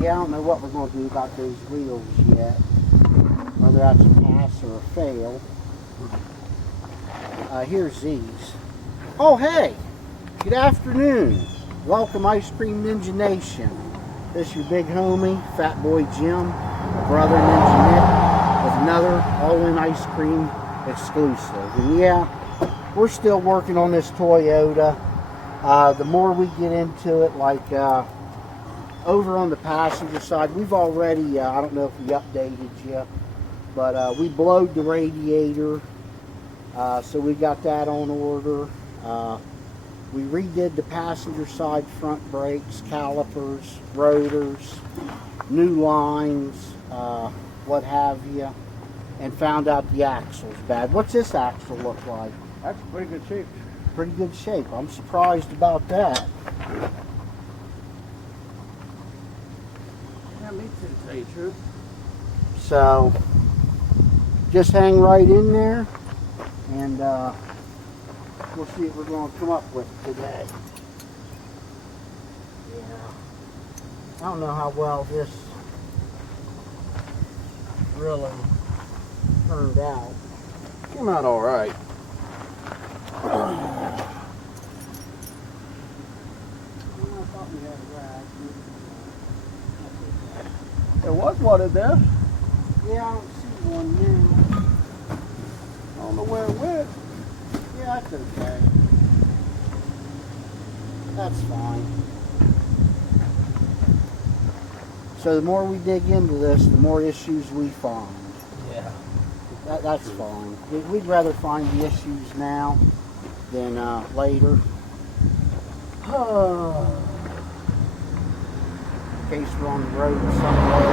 Yeah, I don't know what we're going to do about those wheels yet. Whether that's a pass or a fail. Here's these. Oh, hey! Good afternoon. Welcome, Ice Cream Ninja Nation. This is your big homie, Fat Boy Jim, brother Ninja Nick, with another All-In Ice Cream exclusive. And yeah, we're still working on this Toyota. The more we get into it, like over on the passenger side, we've already, I don't know if we updated you, but we blowed the radiator, so we got that on order. We redid the passenger side front brakes, calipers, rotors, new lines, what have you, and found out the axle's bad. What's this axle look like? That's pretty good shape. Pretty good shape. I'm surprised about that. Yeah, me too, to tell you the truth. So, just hang right in there, and we'll see what we're going to come up with today. Yeah. I don't know how well this really turned out. Came out all right. There was one in there. Yeah, I don't see one now. I don't know where it went. Yeah, that's okay. That's fine. So the more we dig into this, the more issues we find. Yeah. That's fine. We'd rather find the issues now than later. In case we're on the road somewhere,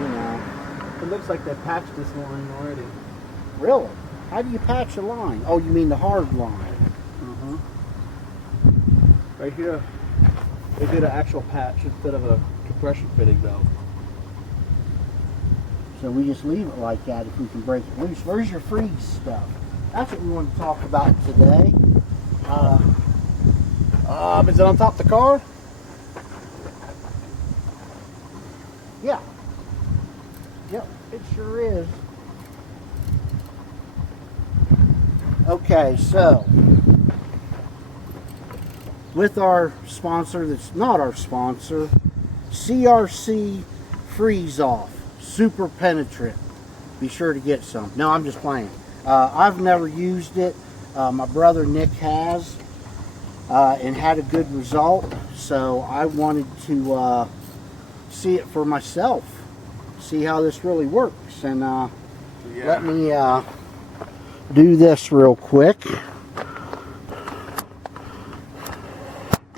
you know. It looks like they patched this line already. Really? How do you patch a line? Oh, you mean the hard line? Uh-huh. Right here, they did an actual patch instead of a compression fitting though. So we just leave it like that if we can break it loose. Where's your freeze stuff? That's what we want to talk about today. Is it on top of the car? Yeah. Yep, it sure is. Okay, so with our sponsor that's not our sponsor, CRC Freeze Off Super Penetrant. Be sure to get some. No, I'm just playing. I've never used it. My brother Nick has, and had a good result. So I wanted to see it for myself, see how this really works, and let me do this real quick.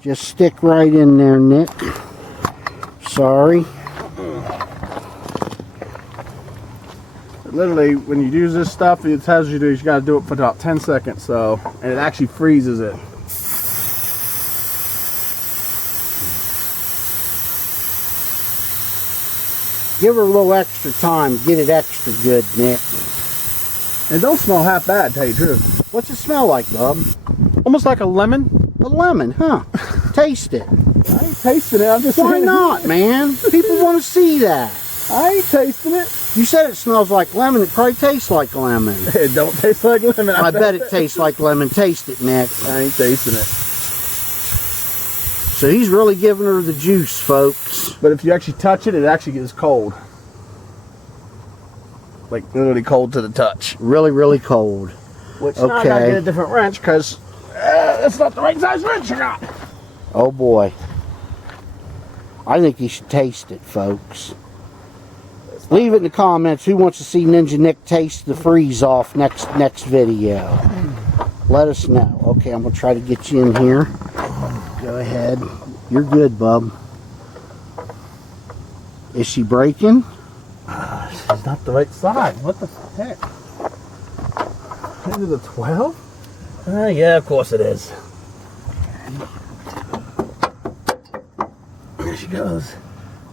Just stick right in there, Nick. Sorry. Literally, when you use this stuff, it tells you you got to do it for about 10 seconds, so, and it actually freezes it. Give her a little extra time, get it extra good, Nick. It don't smell half bad, to tell you the truth. What's it smell like, bub? Almost like a lemon. A lemon, huh? Taste it. I ain't tasting it, I'm just Why saying. not, man? People want to see that. I ain't tasting it. You said it smells like lemon. It probably tastes like lemon. It don't taste like lemon. I bet it tastes like lemon. Taste it, Nick. I ain't tasting it. So he's really giving her the juice, folks. But if you actually touch it, it actually gets cold. Like literally cold to the touch. Really, really cold. Which now I gotta get a different wrench because that's not the right size wrench I got. Oh boy. I think you should taste it, folks. Leave it in the comments who wants to see Ninja Nick taste the freeze off next video. Let us know. Okay, I'm gonna try to get you in here. Go ahead. You're good, bub. Is she breaking? She's not the right size. What the heck? Is it a 12? Yeah, of course it is. There she goes.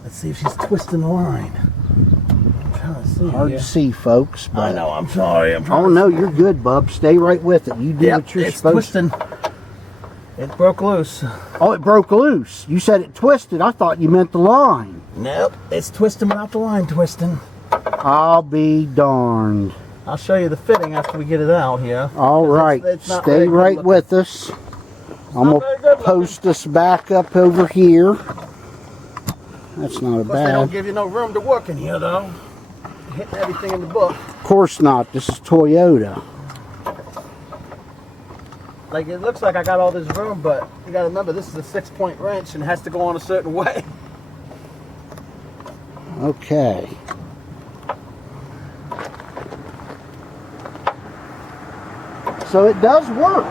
Let's see if she's twisting the line. I'm trying to see. Hard to see, folks. But I know. I'm sorry. Oh no, you're good, bub. Stay right with it. You do what you're supposed to. It broke loose. Oh, it broke loose. You said it twisted. I thought you meant the line. Nope, it's twisting without the line twisting. I'll be darned. I'll show you the fitting after we get it out here. All right, it's not stay very good right looking. with us. I'm not going very to good post this back up over here. That's not a Of course, they don't bad. give you no room to work in here, though. Hitting everything in the book. Of course not. This is Toyota. Like, it looks like I got all this room, but you got to remember, this is a 6-point wrench and it has to go on a certain way. Okay. So it does work.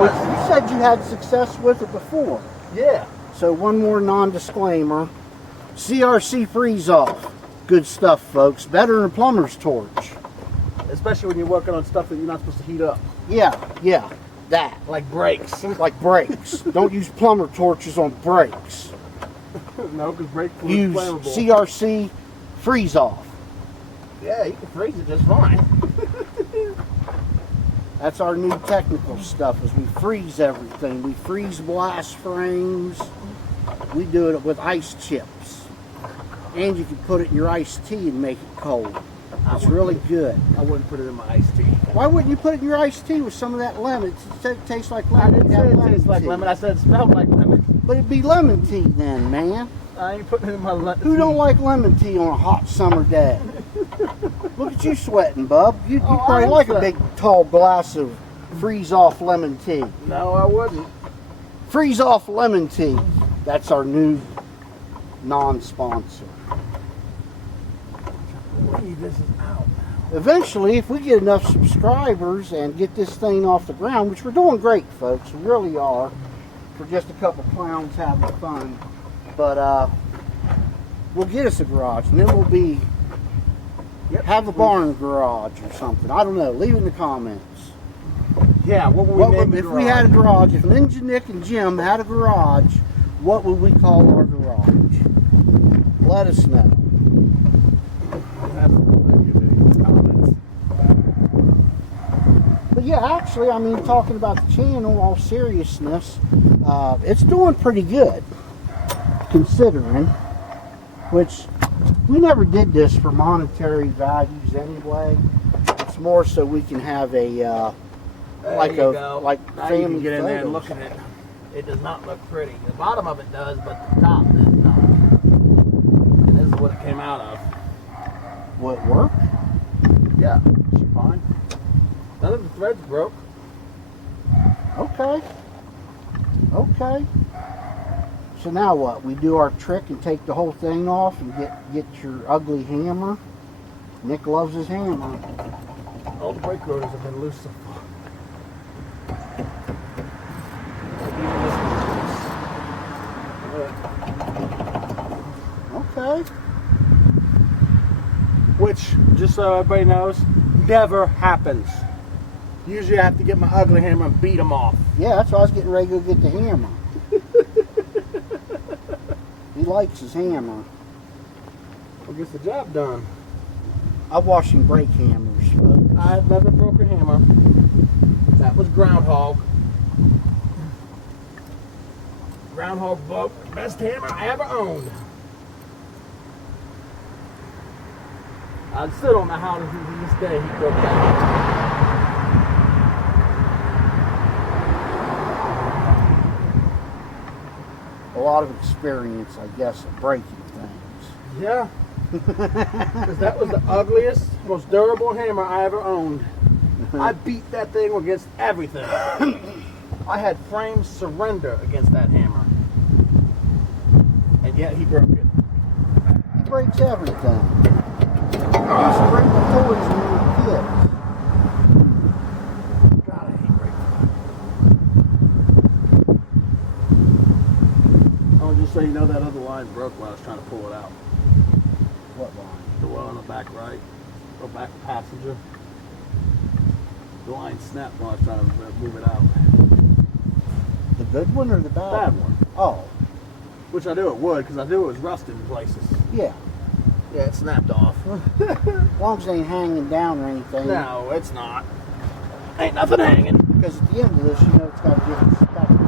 Which you said you had success with it before. Yeah. So one more non-disclaimer. CRC freeze off. Good stuff, folks. Better than a plumber's torch. Especially when you're working on stuff that you're not supposed to heat up. Yeah. That. Like brakes. Like brakes. Don't use plumber torches on brakes. No, because brake fluid is Use flammable. CRC freeze off. Yeah, you can freeze it just fine. That's our new technical stuff, is we freeze everything. We freeze blast frames. We do it with ice chips. And you can put it in your iced tea and make it cold. It's really good. I wouldn't put it in my iced tea. Why wouldn't you put it in your iced tea with some of that lemon? It said it tastes like I lemon. didn't You'd say have it tastes like tea. lemon. I said it smelled like lemon. But it'd be lemon tea then, man. I ain't putting it in my lemon. Who don't like lemon tea on a hot summer day? Look at you sweating, bub. You probably I'm like a sweating. big tall glass of freeze-off lemon tea. No, I wouldn't. Freeze-off lemon tea. That's our new non-sponsor. Wait, this is out now. Eventually, if we get enough subscribers and get this thing off the ground, which we're doing great, folks, we really are, for just a couple clowns having fun. But we'll get us a garage, and then we'll be have a barn garage or something. I don't know. Leave it in the comments. Yeah, what would we name the If we had a garage, if Ninja Nick and Jim had a garage, what would we call our garage? Let us know. Comments. But yeah, actually, I mean, talking about the channel, all seriousness, it's doing pretty good, considering, which we never did this for monetary values anyway. It's more so we can have a, like There a, you go. like Now you family can get in there and photos. look at it. It does not look pretty. The bottom of it does, but the top does not. And this is what it came out of. Will it work? Yeah, she's fine. None of the threads broke. Okay. Okay. So now what? We do our trick and take the whole thing off and get your ugly hammer. Nick loves his hammer. All the brake rotors have been loose so far. Even this one's loose. Okay. Which, just so everybody knows, never happens. Usually I have to get my ugly hammer and beat them off. Yeah, that's why I was getting ready to go get the hammer. He likes his hammer. What gets the job done? I'm washing brake hammers, folks. I've never broke a hammer. That was Groundhog. Groundhog broke the best hammer I ever owned. I still don't know how to this day he broke that. A lot of experience, I guess, at breaking things. Yeah. Because that was the ugliest, most durable hammer I ever owned. I beat that thing against everything. I had frames surrender against that hammer. And yet he broke it. He breaks everything. He used to break the toys when we were kids. God, I hate breaking. Oh, just so you know, that other line broke while I was trying to pull it out. What line? The one on the back right, or back passenger. The line snapped while I was trying to move it out. The good one or the bad, Bad one. Oh, Which I knew it would, because I knew it was rusted in places. yeah. Yeah, it snapped off. As long as it ain't hanging down or anything. No, it's not. Ain't nothing hanging. Because at the end of this, you know, it's got to get inspected.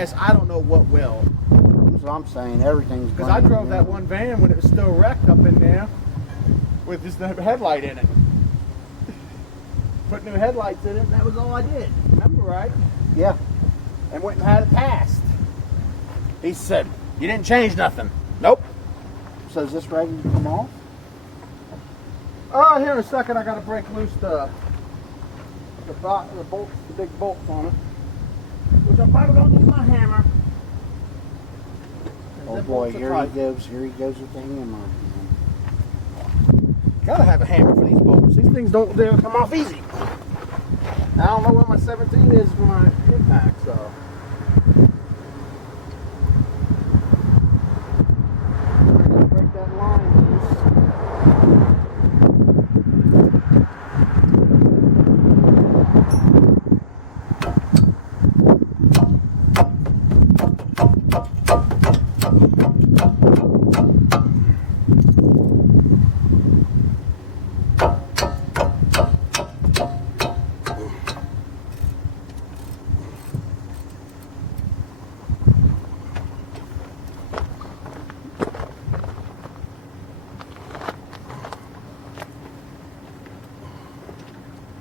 last, I don't know what will. That's what I'm saying. Everything's Because I drove that one van when it was still wrecked up in there with just the headlight in it. Put new headlights in it, and that was all I did. Remember, right? Yeah. And went and had it passed. He said, "You didn't change nothing." Nope. So is this ready to come off? Here in a second, I gotta break loose the bolts, the big bolts on it. Which I probably don't need my hammer. Oh The boy, bolts are here tight. he goes. Here he goes with the hammer. Gotta have a hammer for these bolts. These things don't they come off easy. I don't know what my 17 is for my impact, so. Break that line loose.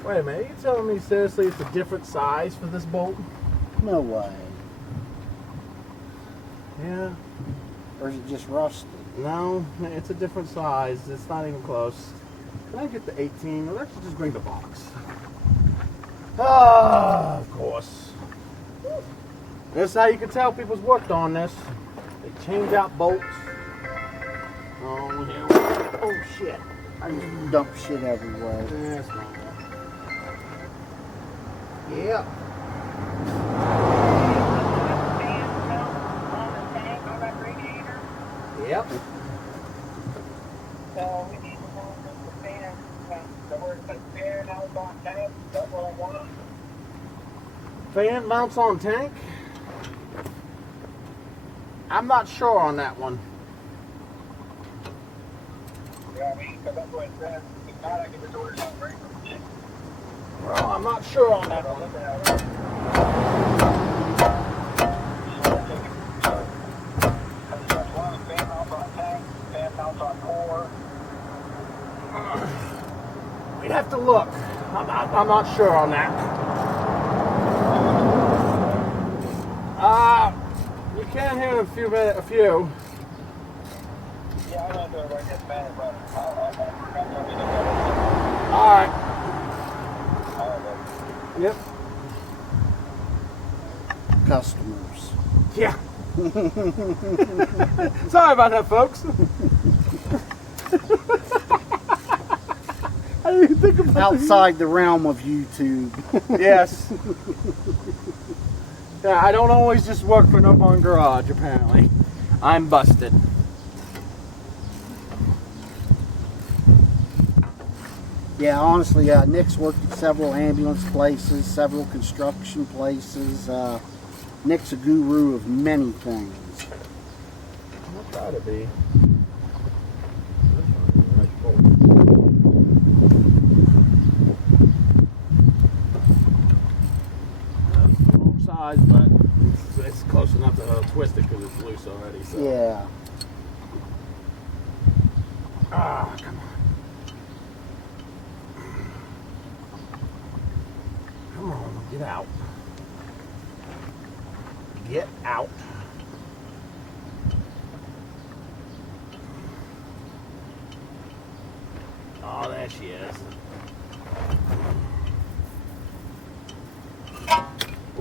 Wait a minute, are you telling me seriously it's a different size for this bolt? No way. Yeah. Or is it just rusted? No, it's a different size. It's not even close. Can I get the 18? Or let's just bring the box. Ah, of course. This is how you can tell people's worked on this. They change out bolts. Oh, here. Oh, shit. I just dump shit everywhere. That's not right. Yeah. Yep. So we need to move the fan. So where it says fan out on tank, that's what I want. Fan mounts on tank? I'm not sure on that one. You know what I mean? Because that's what it says. If not, I get the doors out right. Well, I'm not sure on that one. Fan mounts on tank, fan mounts on core. We'd have to look. I'm not sure on that. You can hear a few. Yeah, I'm going to do it right this minute, but I'll work on something. All right. All right, buddy. Yep. Customers. Yeah. Sorry about that, folks. I didn't even think about Outside the realm of YouTube. Yes. Yeah, I don't always just work for No Barn Garage, apparently. I'm busted. Yeah, honestly, Nick's worked at several ambulance places, several construction places. Nick's a guru of many things. I'll try to be. Wrong size, but it's close enough to twist it because it's loose already. So. Yeah. Ah, come on. Come on, get out. Get out. Oh, there she is.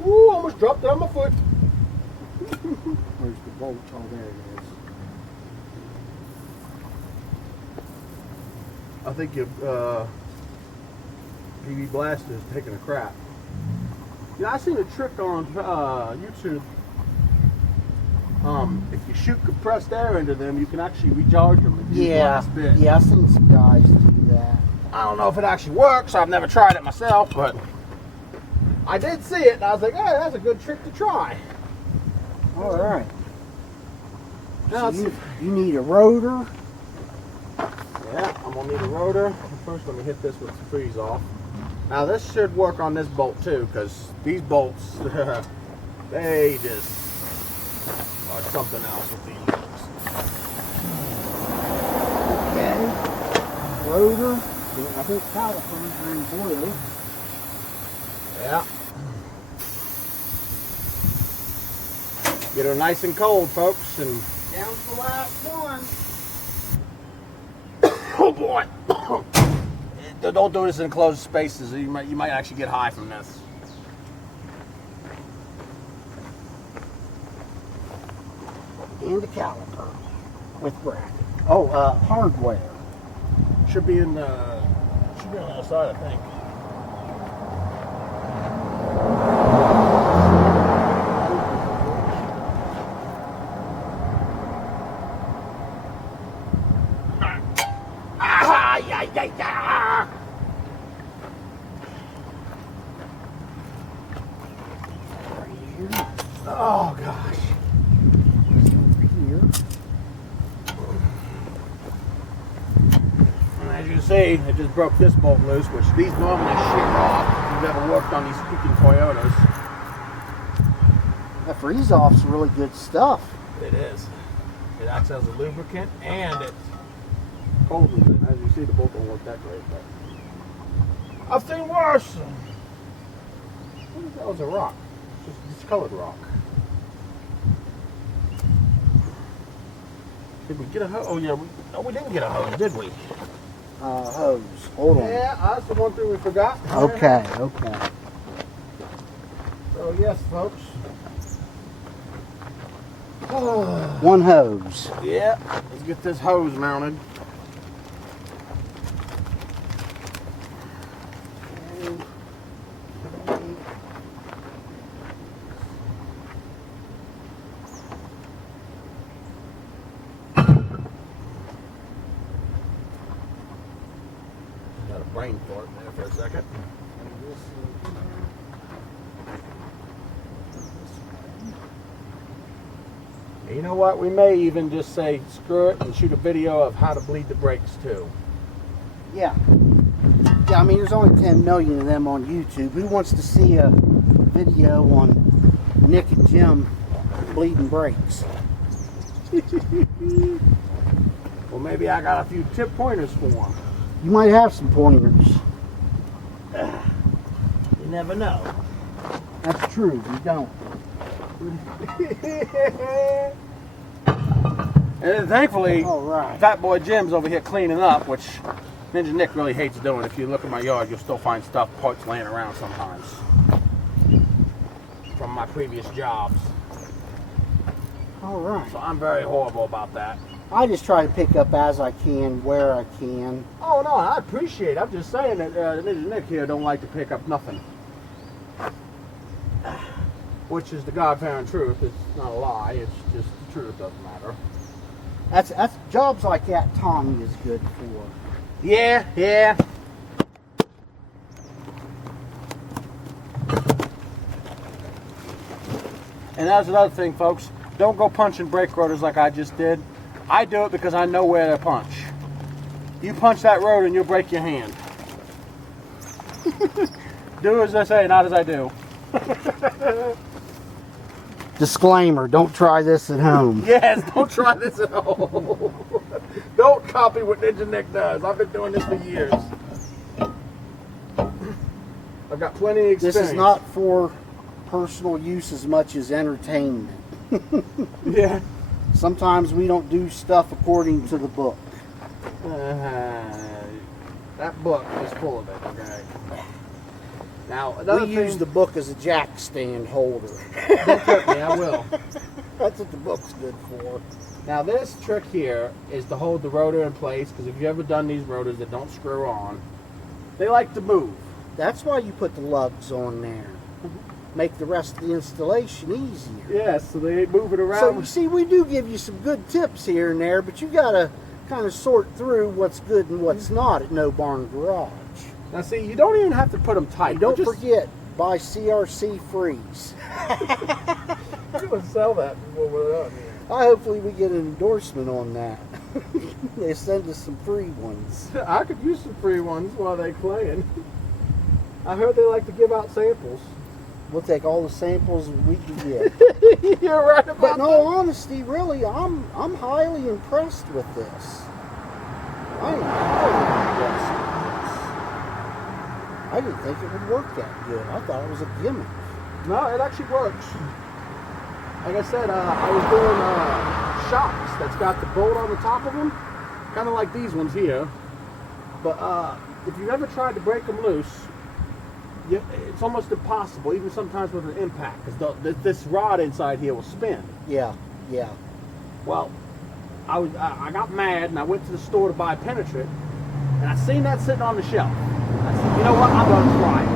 Ooh, almost dropped it on my foot. Where's the bolt? Oh, there it is. I think your PB Blaster's taking a crap. Yeah, I seen a trick on YouTube. If you shoot compressed air into them, you can actually recharge them. If you use Yeah. last bit. Yeah, I've seen some guys do that. I don't know if it actually works. I've never tried it myself, but I did see it, and I was like, "Oh, that's a good trick to try." All right. Now, So you need a rotor. yeah, I'm gonna need a rotor. First, let me hit this with the freeze off. Now, this should work on this bolt too, because these bolts, they just Or something else with these. Okay. Rotor. I think calipers are in blue. Yeah. Get her nice and cold, folks, and Down to the last one. oh boy! Don't do this in enclosed spaces. You might actually get high from this. And the caliper with bracket. Oh, hardware. Should be on the other side, I think. Oh gosh. Here. And as you can see, it just broke this bolt loose, which these normally shear off if you've ever worked on these freaking Toyotas. That freeze off's really good stuff. It is. It acts as a lubricant and it cauldrons it. As you see, the bolt don't work that great, but I've seen worse. That was a rock. Just discolored rock. Did we get a hose? Oh yeah, we didn't get a hose, did we? Hose. Hold on. Yeah, that's the one thing we forgot. Okay. So yes, folks. One hose. Yeah, let's get this hose mounted. Got a brain fart there for a second. You know what? We may even just say screw it and shoot a video of how to bleed the brakes too. Yeah. Yeah, I mean, there's only 10 million of them on YouTube. Who wants to see a video on Nick and Jim bleeding brakes? Well, maybe I got a few tip pointers for them. You might have some pointers. You never know. That's true. You don't. And thankfully, All right. Fat Boy Jim's over here cleaning up, which Ninja Nick really hates doing. If you look at my yard, you'll still find stuff, parts laying around sometimes from my previous jobs. All right. So I'm very horrible about that. I just try to pick up as I can, where I can. Oh no, I appreciate it. I'm just saying that Ninja Nick here don't like to pick up nothing. Which is the God-fearing truth. It's not a lie. It's just the truth. Doesn't matter. That's jobs like that Tommy is good for. Yeah. And that's another thing, folks. Don't go punching brake rotors like I just did. I do it because I know where to punch. You punch that rotor and you'll break your hand. Do as I say, not as I do. Disclaimer, don't try this at home. Yes, don't try this at home. Don't copy what Ninja Nick does. I've been doing this for years. I've got plenty of experience. This is not for personal use as much as entertainment. Yeah. Sometimes we don't do stuff according to the book. That book is full of it, okay? Now, We another use thing, the book as a jack stand holder. don't hurt me, I will. That's what the book's good for. Now, this trick here is to hold the rotor in place, because if you've ever done these rotors that don't screw on, they like to move. That's why you put the lugs on there. Make the rest of the installation easier. Yes, so they move it around. So you see, we do give you some good tips here and there, but you got to kind of sort through what's good and what's not at No Barn Garage. Now, see, you don't even have to put them tight. And don't Just- forget, buy CRC Freeze. I'm going to sell that before we're done here. Hopefully we get an endorsement on that. They send us some free ones. I could use some free ones while they're playing. I heard they like to give out samples. We'll take all the samples we can get. You're right about But in that. all honesty, really, I'm highly impressed with this. I am highly impressed with this. I didn't think it would work that good. I thought it was a gimmick. No, it actually works. Like I said, I was doing shocks that's got the bolt on the top of them, kind of like these ones here. But if you've ever tried to break them loose, it's almost impossible, even sometimes with an impact, because this rod inside here will spin. Yeah, yeah. Well, I got mad and I went to the store to buy penetrant, and I seen that sitting on the shelf. I said, you know what, I'm going to try it.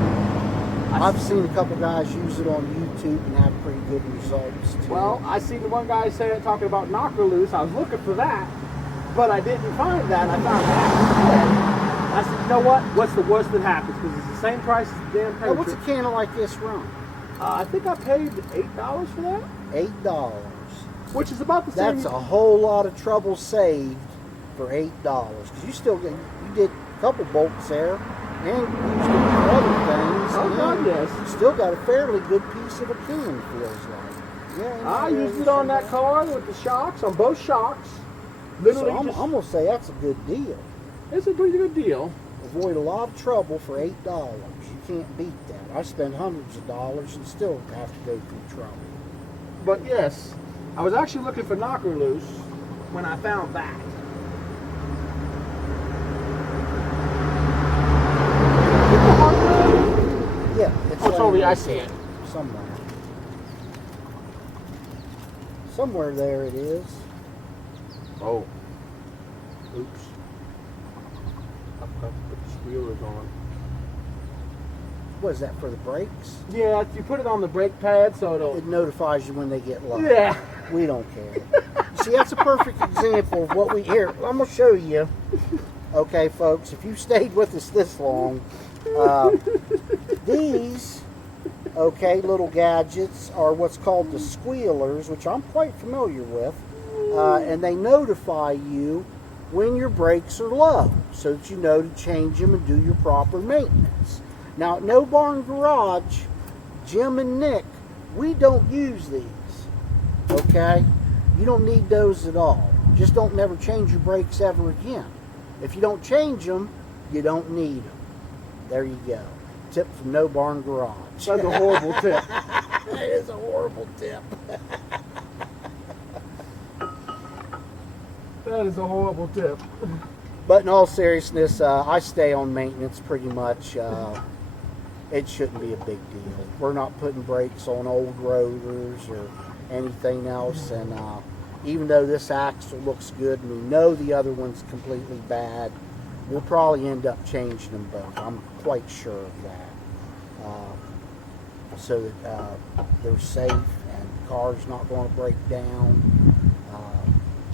I've seen a couple guys use it on YouTube and have pretty good results too. Well, I seen the one guy talking about knocker loose. I was looking for that, but I didn't find that. I found that. I said, you know what? What's the worst that happens? Because it's the same price as the damn Now, what's a penetrant. can of like this run? I think I paid $8 for that, $8. which is about the same. That's a whole lot of trouble saved for $8. Because you still get, you did a couple bolts there, and you used it for other things. Oh, God, and yes. You still got a fairly good piece of a can, feels like. Yeah. I used it on that car with the shocks, on both shocks. Literally, So I'm gonna say that's a good deal. it's a pretty good deal. Avoid a lot of trouble for $8. You can't beat that. I spend hundreds of dollars and still have to go through trouble. But yes, I was actually looking for knocker loose when I found that. Yeah, it's Oh, it's laying over here. I right see there. it. Somewhere. Somewhere there it is. Oh. Oops. Up, put the squealers on. What is that, for the brakes? Yeah, you put it on the brake pad so it'll. It notifies you when they get low. Yeah. We don't care. See, that's a perfect example of what we hear. I'm going to show you. Okay, folks, if you stayed with us this long, these, okay, little gadgets are what's called the squealers, which I'm quite familiar with, and they notify you when your brakes are low so that you know to change them and do your proper maintenance. Now, at No Barn Garage, Jim and Nick, we don't use these, okay? You don't need those at all. Just don't never change your brakes ever again. If you don't change them, you don't need them. There you go. Tip from No Barn Garage. That's a horrible tip. That is a horrible tip. That is a horrible tip. But in all seriousness, I stay on maintenance pretty much. It shouldn't be a big deal. We're not putting brakes on old rotors or anything else. And even though this axle looks good and we know the other one's completely bad, we'll probably end up changing them both. I'm quite sure of that. So that they're safe and the car's not going to break down.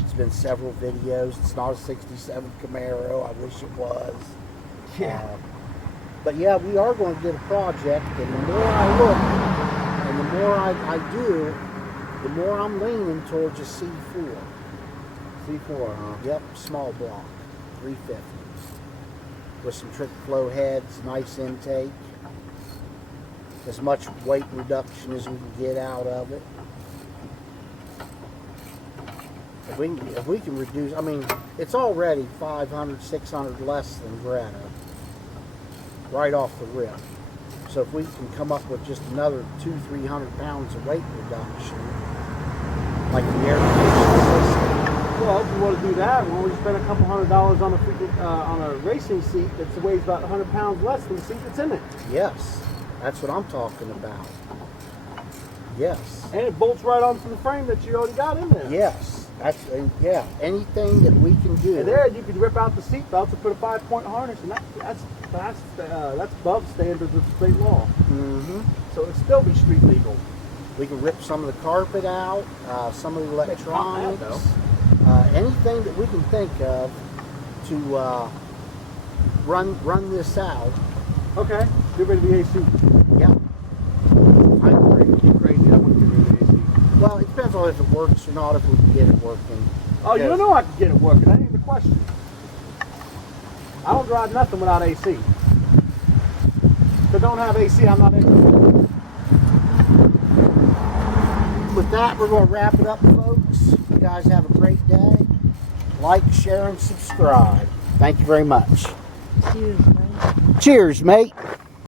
It's been several videos. It's not a 67 Camaro. I wish it was. Yeah. But yeah, we are going to get a project, and the more I look and the more I do, the more I'm leaning towards a C4. C4, huh? Yep, small block, 350. With some trick flow heads, nice intake. As much weight reduction as we can get out of it. If we can reduce, I mean, it's already 500, 600 less than Greta, right off the rip. So if we can come up with just another 200-300 pounds of weight reduction, like the air conditioning system. Well, if you want to do that, why don't we spend a couple $100 on a freaking on a racing seat that weighs about 100 pounds less than the seat that's in it? Yes, that's what I'm talking about. Yes. And it bolts right onto the frame that you already got in there. Yes. That's yeah. Anything that we can do. And there, you could rip out the seat belts and put a 5-point harness, and that's above standards of state law. Mm-hmm. So it'd still be street legal. We can rip some of the carpet out, some of the It's not bad, electronics, anything that we can think of to run this out. Okay, get rid of the AC. Yeah, I agree. You're crazy. I wouldn't get rid of the AC. Well, it depends on if it works or not. If we can get it working. Oh, you don't know I can get it working. That ain't the question. I don't drive nothing without AC. If I don't have AC, I'm not able to. with that, we're going to wrap it up, folks. You guys have a great day. Like, share, and subscribe. Thank you very much. Cheers, man. Cheers, mate.